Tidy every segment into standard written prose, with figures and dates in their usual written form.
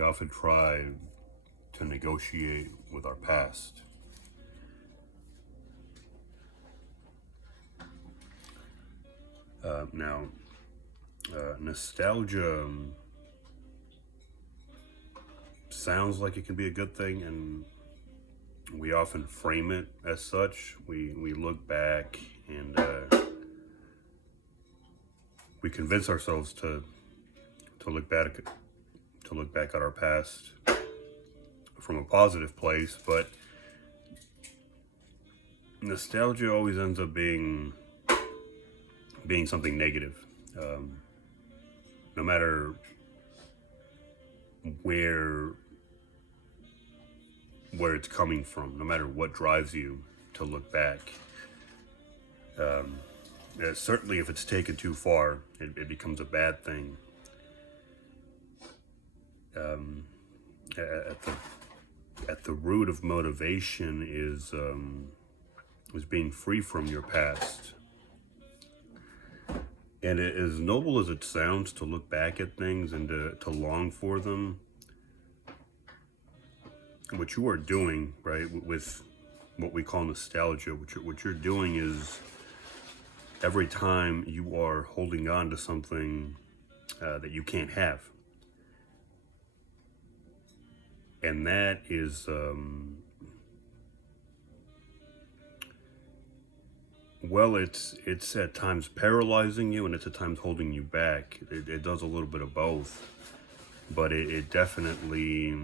we often try to negotiate with our past. Now, nostalgia sounds like it can be a good thing, and we often frame it as such. We look back and we convince ourselves to look back at our past from a positive place, but nostalgia always ends up being something negative. No matter where it's coming from, no matter what drives you to look back. Certainly, if it's taken too far, it becomes a bad thing. At the root of motivation is being free from your past. And as noble as it sounds to look back at things and to long for them, what you are doing, right, with what we call nostalgia, what you're doing is every time you are holding on to something that you can't have. And that is, well, it's at times paralyzing you and it's at times holding you back. It does a little bit of both, but it definitely,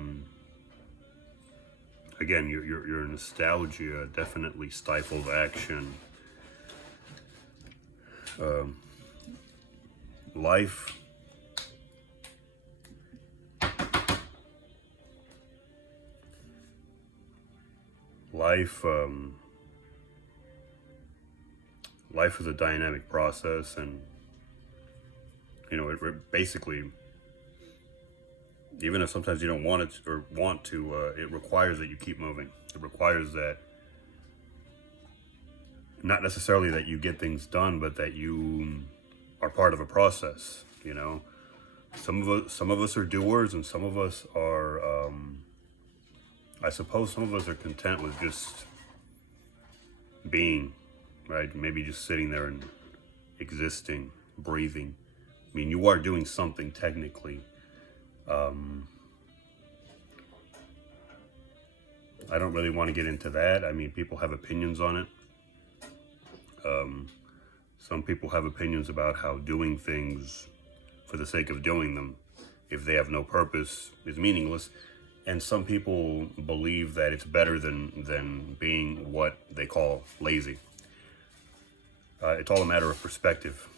again, your nostalgia definitely stifles action. Life life is a dynamic process, and it basically, even if sometimes you don't want it or want to, it requires that you keep moving. It requires that, not necessarily that you get things done, but that you are part of a process. Some of us are doers, and some of us are, I suppose some of us are content with just being, right? Maybe just sitting there and existing, breathing. I mean, you are doing something technically. I don't really want to get into that. I mean, people have opinions on it. Some people have opinions about how doing things for the sake of doing them, if they have no purpose, is meaningless. And some people believe that it's better than being what they call lazy. It's all a matter of perspective.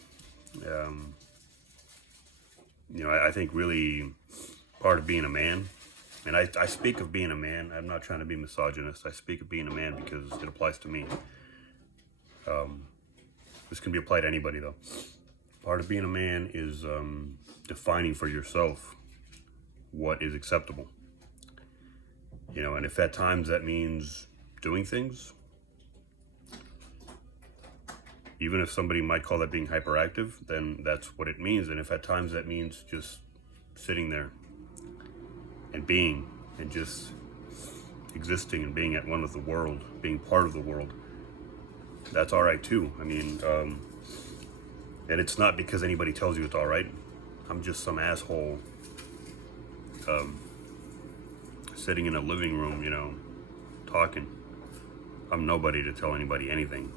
I think really part of being a man, and I speak of being a man, I'm not trying to be misogynist, I speak of being a man because it applies to me. This can be applied to anybody though. Part of being a man is defining for yourself what is acceptable. And if at times that means doing things, even if somebody might call that being hyperactive, then that's what it means. And if at times that means just sitting there and being and just existing and being at one with the world, being part of the world, that's all right too. I mean, and it's not because anybody tells you it's all right. I'm just some asshole sitting in a living room, talking. I'm nobody to tell anybody anything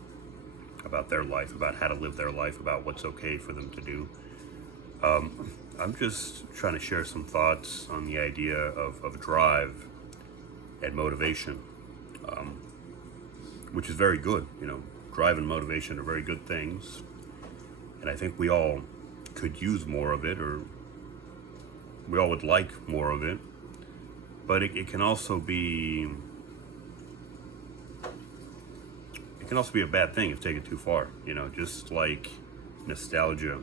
about their life, about how to live their life, about what's okay for them to do. I'm just trying to share some thoughts on the idea of drive and motivation, which is very good. Drive and motivation are very good things, and I think we all could use more of it, or we all would like more of it. But it can also be a bad thing if taken too far. Just like nostalgia,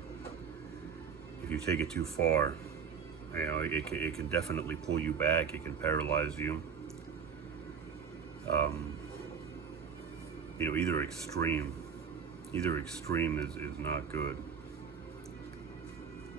if you take it too far, it can definitely pull you back. It can paralyze you. Either extreme is not good.